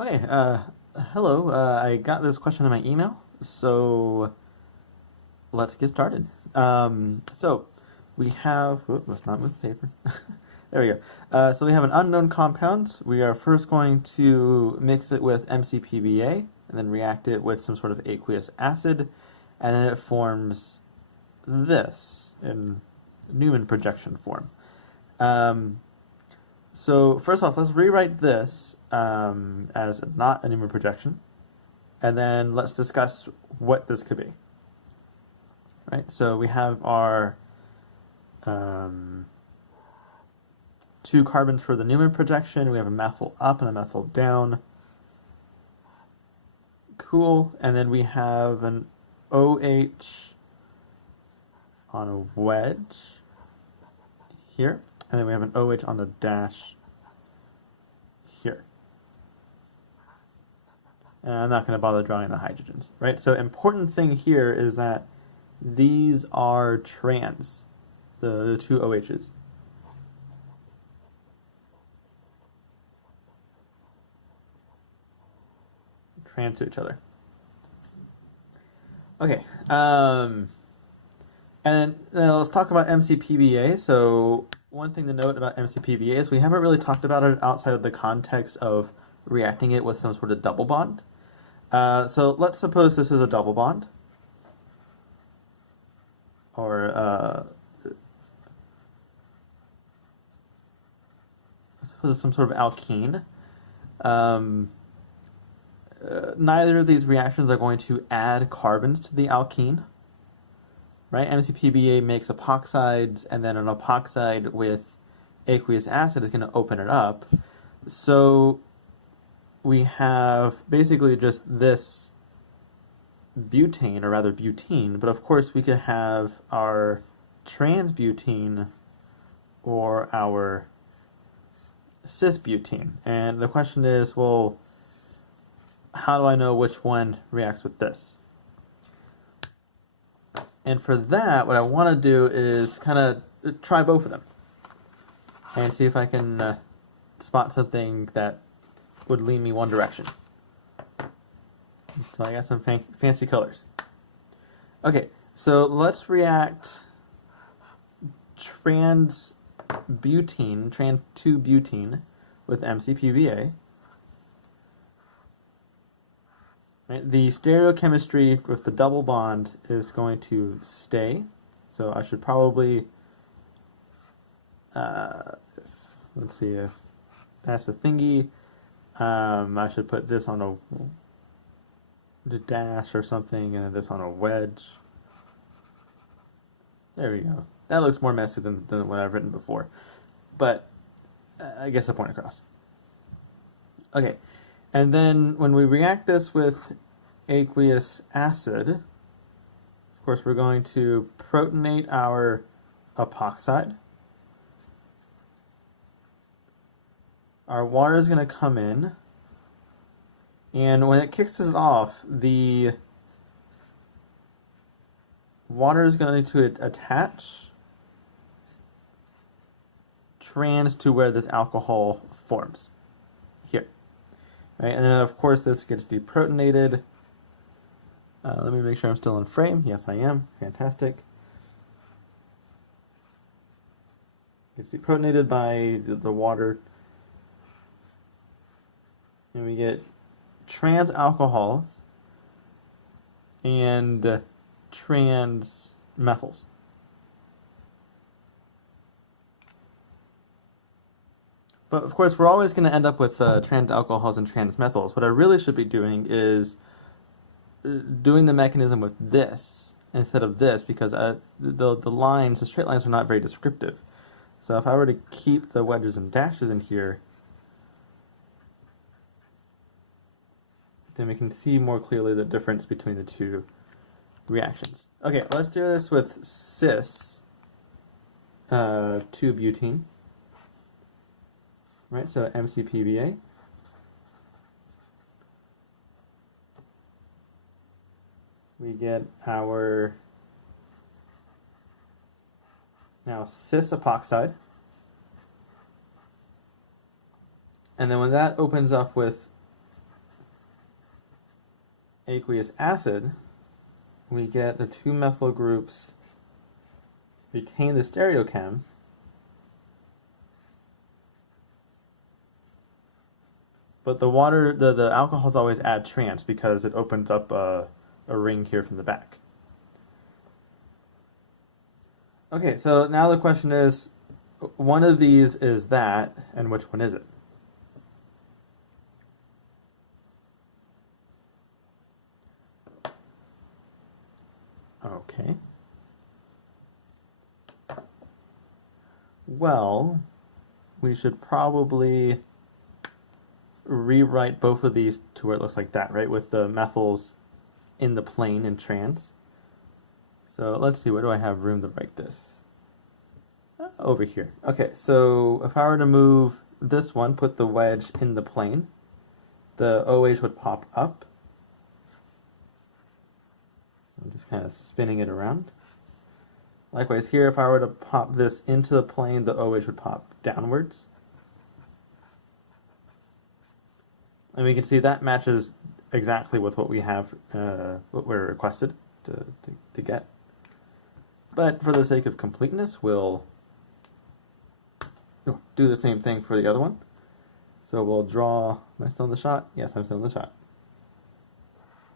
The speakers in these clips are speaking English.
Okay, hello. I got this question in my email, so let's get started. So we have, let's not move the paper. There we go. So we have an unknown compound. We are first going to mix it with MCPBA and then react it with some sort of aqueous acid, and then it forms this in Newman projection form. So first off, let's rewrite this as not a Newman projection, and then let's discuss what this could be. Right. So we have our two carbons for the Newman projection. We have a methyl up and a methyl down. Cool. And then we have an OH on a wedge here. And then we have an OH on the dash here. And I'm not going to bother drawing the hydrogens, right? So important thing here is that these are trans, the two OHs. Trans to each other. Okay. And then let's talk about MCPBA. So one thing to note about MCPBA is we haven't really talked about it outside of the context of reacting it with some sort of double bond. So let's suppose this is a double bond, or suppose it's some sort of alkene. Neither of these reactions are going to add carbons to the alkene, right? MCPBA makes epoxides, and then an epoxide with aqueous acid is going to open it up. So we have basically just this butane, or rather butene, but of course we could have our transbutene or our cis-butene. And the question is, well, how do I know which one reacts with this? And for that, what I want to do is kind of try both of them and see if I can spot something that would lean me one direction. So I got some fancy colors. Okay, so let's react trans-butene, trans-2-butene with MCPBA. Right, the stereochemistry with the double bond is going to stay, so I should probably, let's see if that's the thingy. I should put this on a dash or something, and then this on a wedge. There we go. That looks more messy than what I've written before, but I guess the point across. Okay. And then when we react this with aqueous acid, of course we're going to protonate our epoxide. Our water is going to come in, and when it kicks it off, the water is going to attach trans to where this alcohol forms. Right, and then of course this gets deprotonated. Let me make sure I'm still in frame. Yes, I am. Fantastic. Gets deprotonated by the water. And we get trans alcohols and trans methyls. But of course, we're always going to end up with trans alcohols and trans methyls. What I really should be doing is doing the mechanism with this instead of this, because the lines, the straight lines, are not very descriptive. So if I were to keep the wedges and dashes in here, then we can see more clearly the difference between the two reactions. Okay, let's do this with cis 2-butene. Right, so MCPBA. We get our now cis epoxide. And then when that opens up with aqueous acid, we get the two methyl groups retain the stereochem, but the alcohols always add trans because it opens up a ring here from the back. Okay, so now the question is, one of these is that, and which one is it? Okay. Well, we should probably rewrite both of these to where it looks like that, right? With the methyls in the plane in trans. So let's see, where do I have room to write this? Over here. Okay, so if I were to move this one, put the wedge in the plane, the OH would pop up. I'm just kind of spinning it around. Likewise here, if I were to pop this into the plane, the OH would pop downwards. And we can see that matches exactly with what we have, what we're requested to get. But for the sake of completeness, we'll do the same thing for the other one. So we'll draw, am I still in the shot? Yes, I'm still in the shot.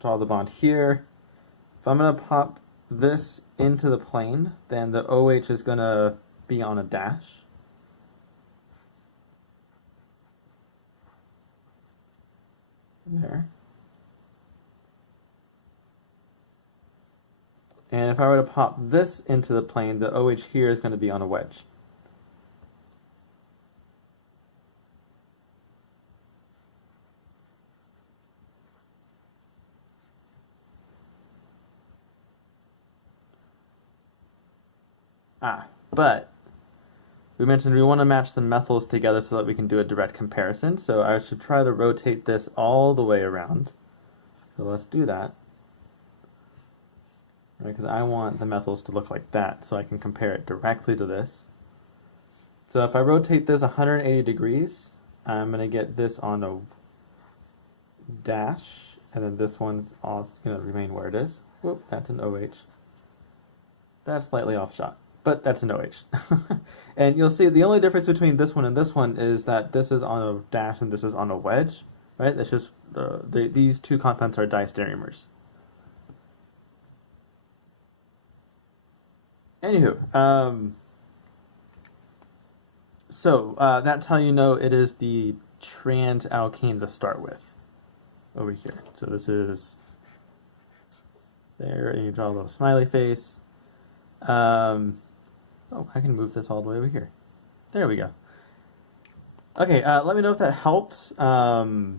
Draw the bond here. If I'm going to pop this into the plane, then the OH is going to be on a dash. There. And if I were to pop this into the plane, the OH here is going to be on a wedge. But we mentioned we want to match the methyls together so that we can do a direct comparison. So I should try to rotate this all the way around. So let's do that. Right, because I want the methyls to look like that so I can compare it directly to this. So if I rotate this 180 degrees, I'm going to get this on a dash, and then this one's going to remain where it is. Whoop, that's an OH. That's slightly off shot, but that's an OH. And you'll see the only difference between this one and this one is that this is on a dash and this is on a wedge, right? That's just, these two compounds are diastereomers. Anywho, so that's how you know it is the trans alkene to start with, over here. So this is there, and you draw a little smiley face. Oh, I can move this all the way over here. There we go. Okay, let me know if that helped, or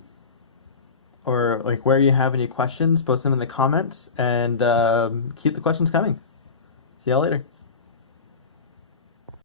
like where you have any questions, post them in the comments, and keep the questions coming. See y'all later.